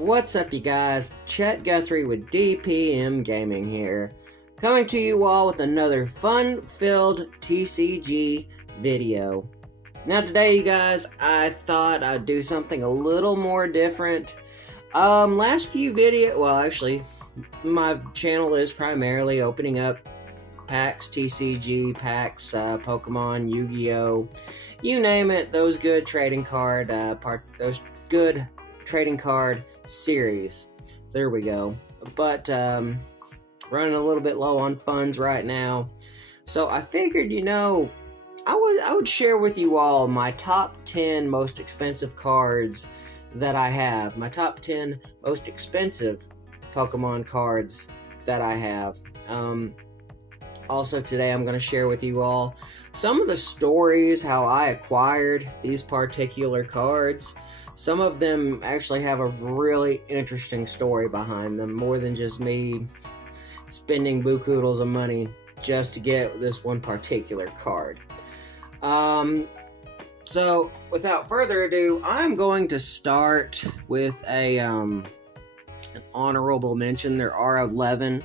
What's up, you guys? Chet-guthrie with DPM Gaming here, coming to you all with another fun-filled TCG video. Now today, you guys, I thought I'd do something a little more different. Last few actually, my channel is primarily opening up packs, TCG packs, Pokemon, Yu-Gi-Oh, you name it. Those good trading card trading card series. There we go. But running a little bit low on funds right now, so I figured, I would share with you all my top 10 most expensive cards that I have. My top 10 most expensive Pokemon cards that I have. Also today I'm going to share with you all some of the stories, how I acquired these particular cards. Some of them actually have a really interesting story behind them, more than just me spending buku of money just to get this one particular card. So without further ado, I'm going to start with an honorable mention. There are 11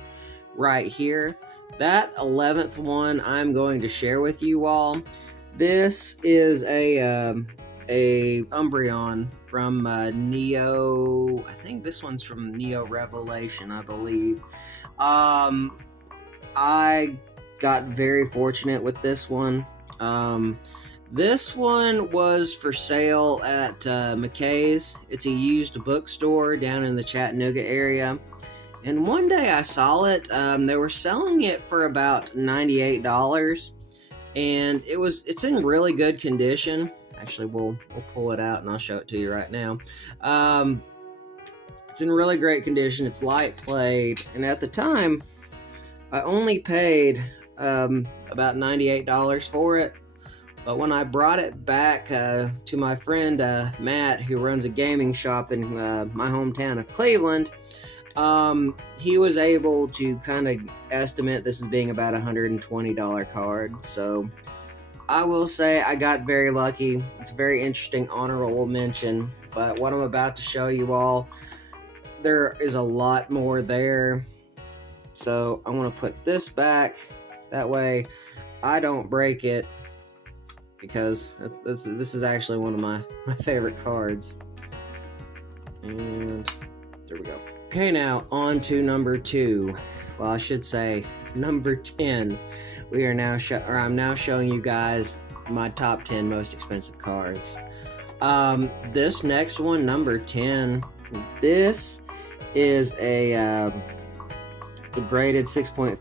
right here. That 11th one I'm going to share with you all. This is a Umbreon from Neo. I think this one's from Neo Revelation, I believe. I got very fortunate with this one. This one was for sale at McKay's. It's a used bookstore down in the Chattanooga area. And one day I saw it. They were selling it for about $98. And it's in really good condition. Actually, we'll pull it out and I'll show it to you right now. It's in really great condition. It's light played, and at the time, I only paid about $98 for it. But when I brought it back to my friend Matt, who runs a gaming shop in my hometown of Cleveland, he was able to kind of estimate this as being about a $120 card. So I will say I got very lucky. It's a very interesting honorable mention, but what I'm about to show you all, there is a lot more there. So I'm going to put this back, that way I don't break it, because this is actually one of my favorite cards. And there we go. Okay, now on to number 2. Well, I should say number 10. I'm now showing you guys my top 10 most expensive cards. This next one, number 10, this is a graded 6.5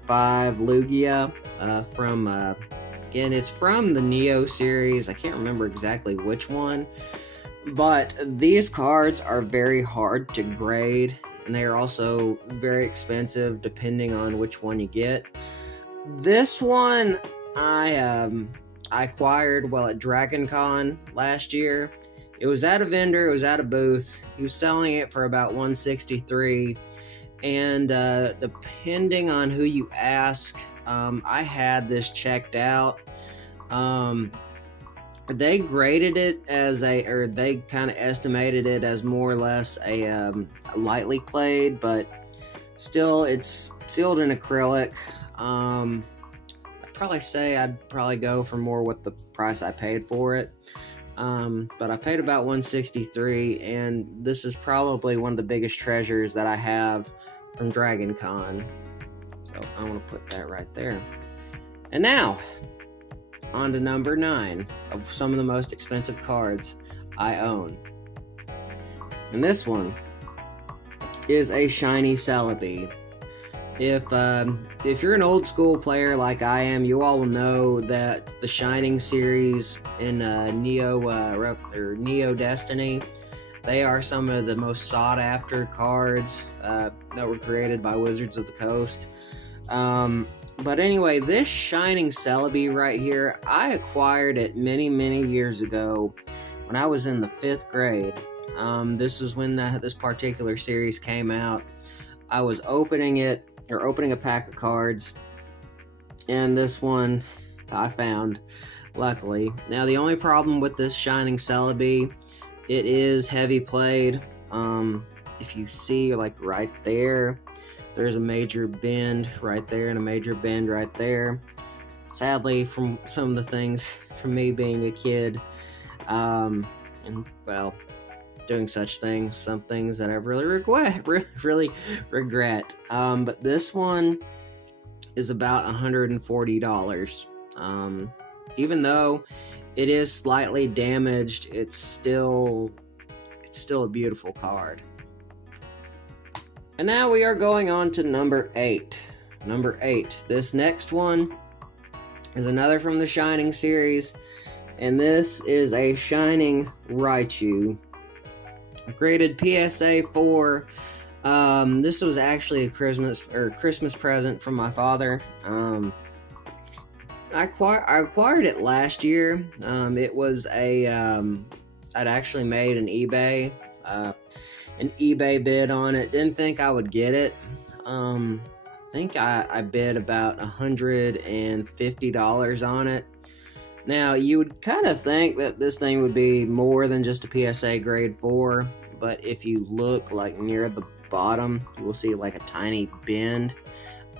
Lugia from again, it's from the Neo series. I can't remember exactly which one, but these cards are very hard to grade, and they are also very expensive depending on which one you get. This one I acquired at DragonCon last year. It was at a vendor, it was at a booth. He was selling it for about $163, and depending on who you ask, I had this checked out. They graded it as they kind of estimated it as more or less a lightly played, but still it's sealed in acrylic. I'd probably say I'd go for more with the price I paid for it. But I paid about $163, and this is probably one of the biggest treasures that I have from DragonCon. So I'm going to put that right there. And now, on to number 9 of some of the most expensive cards I own. And this one is a shiny Celebi. If you're an old school player like I am, you all will know that the Shining series in Neo Destiny, they are some of the most sought after cards that were created by Wizards of the Coast. But anyway, this Shining Celebi right here, I acquired it many years ago when I was in the 5th grade. This was when this particular series came out. I was opening a pack of cards, and this one I found, luckily. Now, the only problem with this Shining Celebi, it is heavy played. if you see, like right there, there's a major bend right there and a major bend right there. Sadly, from some of the things from me being a kid, and well, doing such things, some things that I really regret. But this one is about $140. Even though it is slightly damaged, it's still a beautiful card. And now we are going on to number 8. Number 8. This next one is another from the Shining series, and this is a Shining Raichu. Graded PSA 4. This was actually a Christmas present from my father. I acquired it last year. It was a I'd actually made an eBay bid on it. Didn't think I would get it. I think I bid about $150 on it. Now, you would kind of think that this thing would be more than just a PSA grade 4, but if you look like near the bottom, you will see like a tiny bend.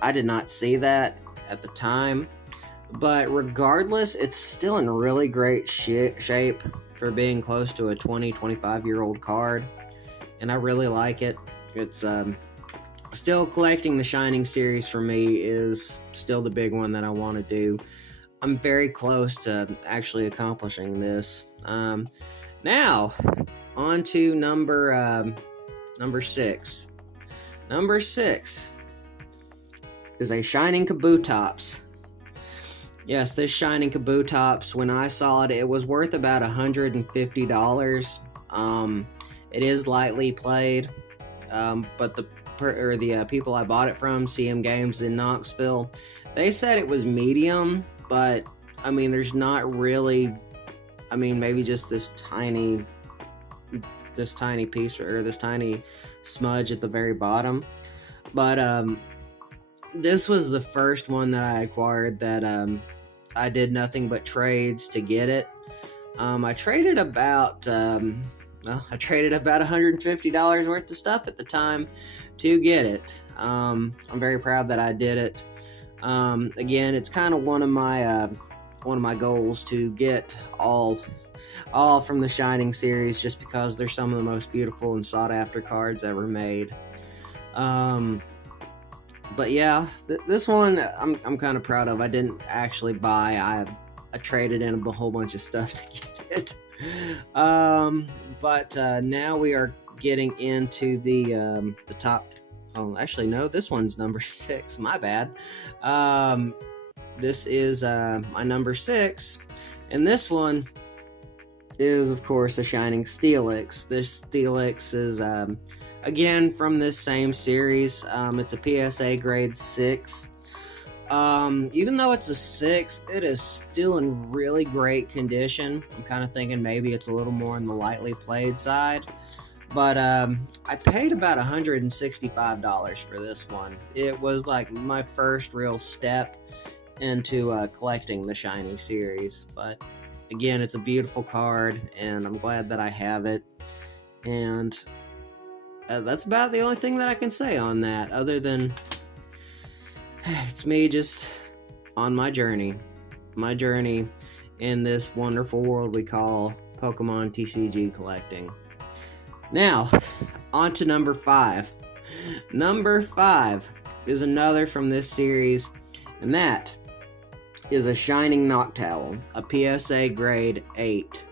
I did not see that at the time, but regardless, it's still in really great shape for being close to a 25-year-old card, and I really like it. It's still collecting the Shining series for me is still the big one that I want to do. I'm very close to actually accomplishing this. Now, on to number 6. Number 6 is a Shining Kabutops. Yes, this Shining Kabutops, when I saw it, it was worth about $150. It is lightly played, but the people I bought it from, CM Games in Knoxville, they said it was medium, but I mean, there's not really, I mean, maybe just this tiny piece or this tiny smudge at the very bottom. But this was the first one that I acquired that I did nothing but trades to get it. I traded about $150 worth of stuff at the time to get it. I'm very proud that I did it. Again, it's kind of one of my goals to get all from the Shining series, just because they're some of the most beautiful and sought after cards ever made. But yeah, this one I'm kind of proud of. I didn't actually buy. I traded in a whole bunch of stuff to get it. But now we are getting into the top. Oh, actually, no, this one's number 6. My bad. This is my number 6, and this one is, of course, a Shining Steelix. This Steelix is, again, from this same series. It's a PSA grade 6. Even though it's a 6, it is still in really great condition. I'm kind of thinking maybe it's a little more on the lightly played side. But I paid about $165 for this one. It was like my first real step into collecting the Shiny series. But again, it's a beautiful card, and I'm glad that I have it. And that's about the only thing that I can say on that, other than it's me just on my journey in this wonderful world we call Pokemon TCG collecting. Now, on to number 5. Number 5 is another from this series, and that is a Shining Noctowl, a PSA grade 8.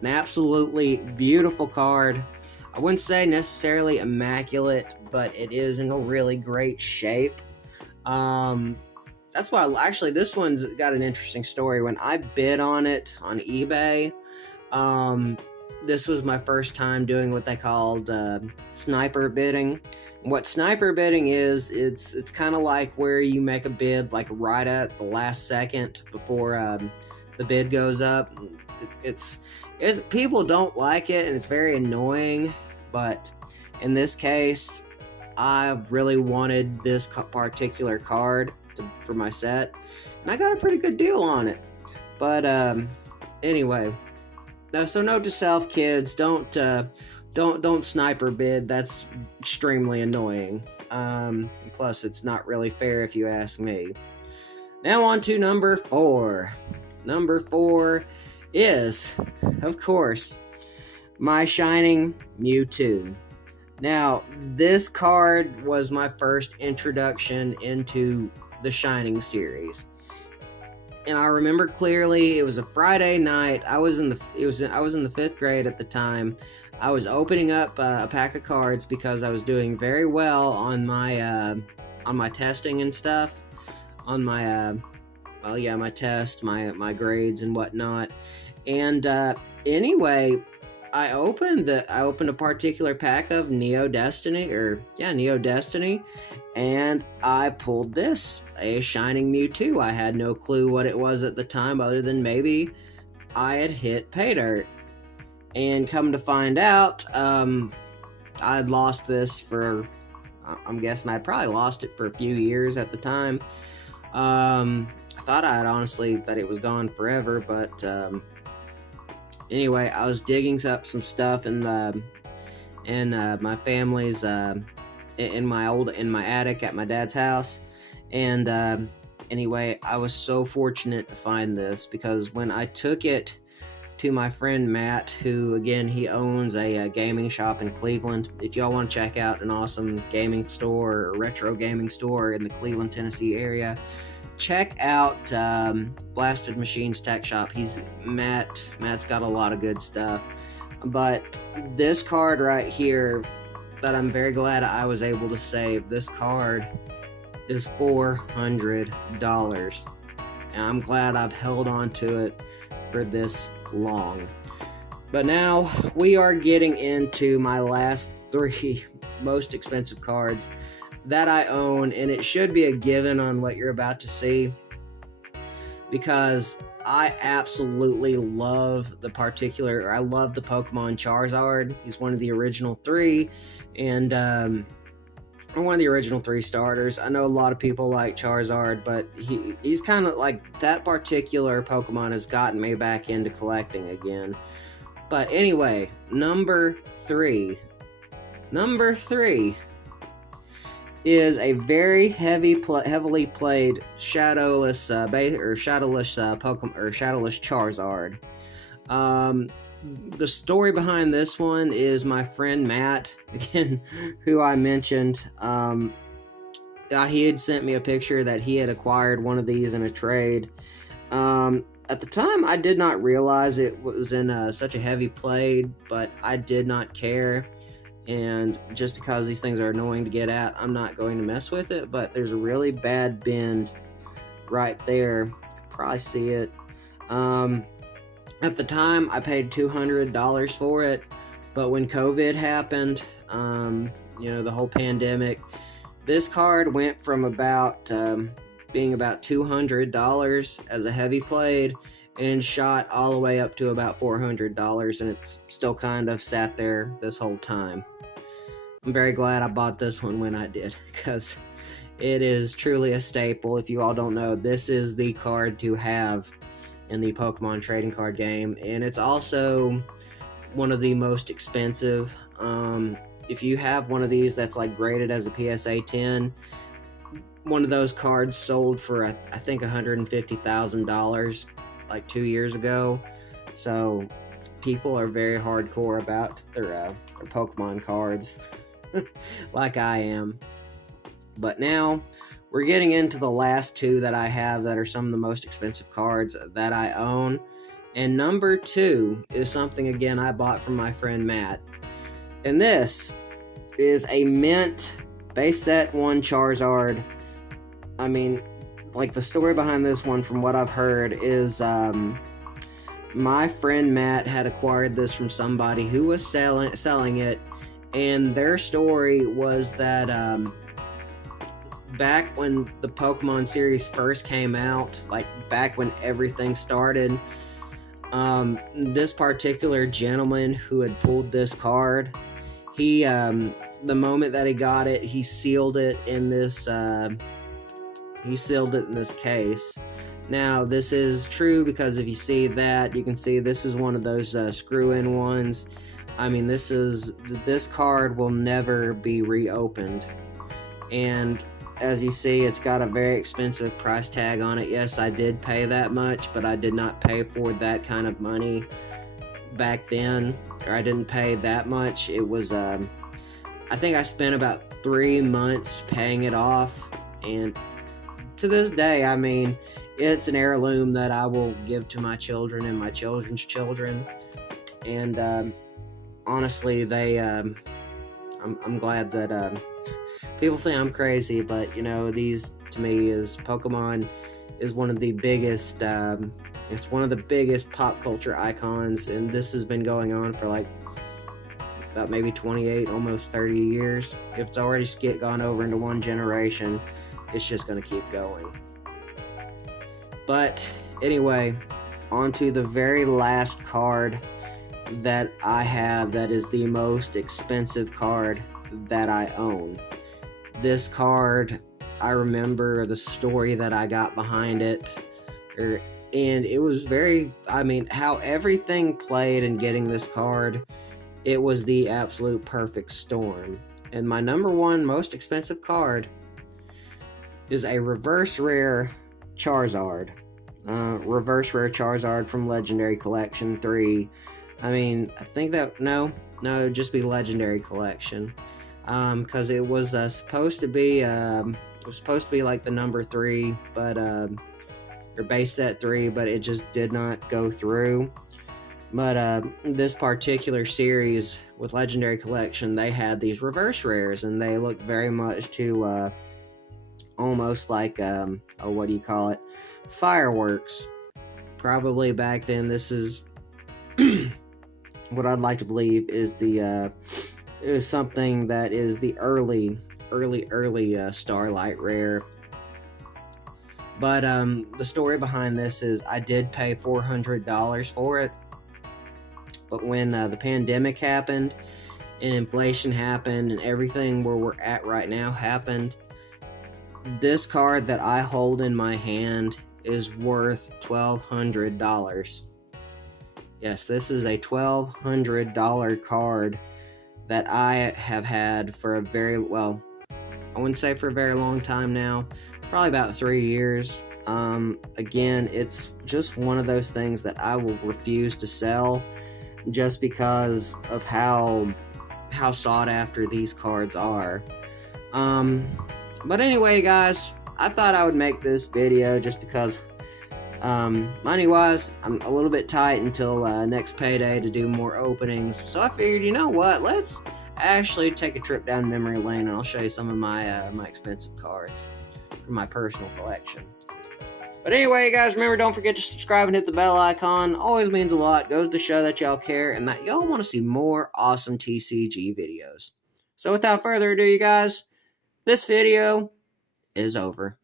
An absolutely beautiful card. I wouldn't say necessarily immaculate, but it is in a really great shape. That's why, actually, this one's got an interesting story. When I bid on it on eBay, this was my first time doing what they called sniper bidding. What sniper bidding is, it's kind of like where you make a bid like right at the last second before the bid goes up. People don't like it, and it's very annoying, but in this case, I really wanted this particular card for my set, and I got a pretty good deal on it. But anyway, so note to self, kids, don't don't sniper bid. That's extremely annoying. Plus, it's not really fair if you ask me. Now on to number 4. Number 4 is, of course, my Shining Mewtwo. Now, this card was my first introduction into the Shining series. And I remember clearly, it was a Friday night. I was in the 5th grade at the time. I was opening up a pack of cards because I was doing very well on my testing and stuff, on my my test, my grades and whatnot. And anyway, I opened a particular pack of Neo Destiny, and I pulled this, a Shining Mewtwo. I had no clue what it was at the time, other than maybe I had hit pay dirt. And come to find out, I'd lost this for, I'm guessing I'd probably lost it for a few years at the time. I thought that it was gone forever, but anyway, I was digging up some stuff in my family's in my attic at my dad's house, and anyway, I was so fortunate to find this, because when I took it to my friend Matt, who again, he owns a gaming shop in Cleveland. If y'all want to check out an awesome gaming store or retro gaming store in the Cleveland, Tennessee area, check out Blasted Machines Tech Shop. Matt's got a lot of good stuff. But this card right here, that I'm very glad I was able to save, this card is $400. And I'm glad I've held on to it for this long. But now we are getting into my last 3 most expensive cards that I own, and it should be a given on what you're about to see, because I absolutely love the Pokemon Charizard. He's one of the original 3, and one of the original 3 starters. I know a lot of people like Charizard, but he's kind of like, that particular Pokemon has gotten me back into collecting again. But anyway, number 3 is a very heavily played Shadowless Charizard. The story behind this one is my friend Matt, again, who I mentioned. He had sent me a picture that he had acquired one of these in a trade. At the time, I did not realize it was in such a heavy played, but I did not care. And just because these things are annoying to get at, I'm not going to mess with it. But there's a really bad bend right there. You can probably see it. At the time, I paid $200 for it, but when COVID happened, the whole pandemic, this card went from being about $200 as a heavy played, and shot all the way up to about $400, and it's still kind of sat there this whole time. I'm very glad I bought this one when I did, because it is truly a staple. If you all don't know, this is the card to have in the Pokemon trading card game, and it's also one of the most expensive. If you have one of these that's like graded as a PSA 10, one of those cards sold for I think $150,000 like 2 years ago. So people are very hardcore about their Pokemon cards, like I am. But now we're getting into the last 2 that I have that are some of the most expensive cards that I own. And number 2 is something, again, I bought from my friend Matt. And this is a mint base set 1 Charizard. I mean, like, the story behind this one, from what I've heard, is my friend Matt had acquired this from somebody who was selling it. And their story was that back when the Pokemon series first came out, like back when everything started, this particular gentleman who had pulled this card, he the moment that he got it, he sealed it in this case. Now, this is true because if you see that, you can see this is one of those screw-in ones. I mean, this card will never be reopened. And as you see, it's got a very expensive price tag on it. Yes, I did pay that much, but I did not pay for that kind of money back then, or I didn't pay that much. It was, I think I spent about 3 months paying it off, and to this day, I mean, it's an heirloom that I will give to my children and my children's children. And honestly, I'm glad that people think I'm crazy, but you know, these to me is Pokemon is one of the biggest. It's one of the biggest pop culture icons, and this has been going on for like about maybe 28, almost 30 years. If it's already gone over into one generation, it's just going to keep going. But anyway, on to the very last card that I have that is the most expensive card that I own. This card, I remember the story that I got behind it, and it was very, I mean, how everything played in getting this card, it was the absolute perfect storm. And my number one most expensive card is a reverse rare Charizard. Reverse rare Charizard from Legendary Collection 3. I mean, I think that, no, it'd just be Legendary Collection. Because it was supposed to be, like the number 3, but, or base set 3, but it just did not go through. But this particular series with Legendary Collection, they had these reverse rares, and they look very much to almost like what do you call it? Fireworks. Probably back then, this is what I'd like to believe is is something that is the early Starlight rare. But the story behind this is I did pay $400 for it. But when the pandemic happened and inflation happened and everything where we're at right now happened, this card that I hold in my hand is worth $1,200. Yes, this is a $1,200 card that I have had for a very, well, I wouldn't say for a very long time now, probably about 3 years. Again, it's just one of those things that I will refuse to sell just because of how sought after these cards are. But anyway, guys, I thought I would make this video just because money-wise, I'm a little bit tight until next payday to do more openings. So I figured, you know what, let's actually take a trip down memory lane, and I'll show you some of my my expensive cards from my personal collection. But anyway, guys, remember, don't forget to subscribe and hit the bell icon. Always means a lot. Goes to show that y'all care and that y'all want to see more awesome TCG videos. So without further ado, you guys, this video is over.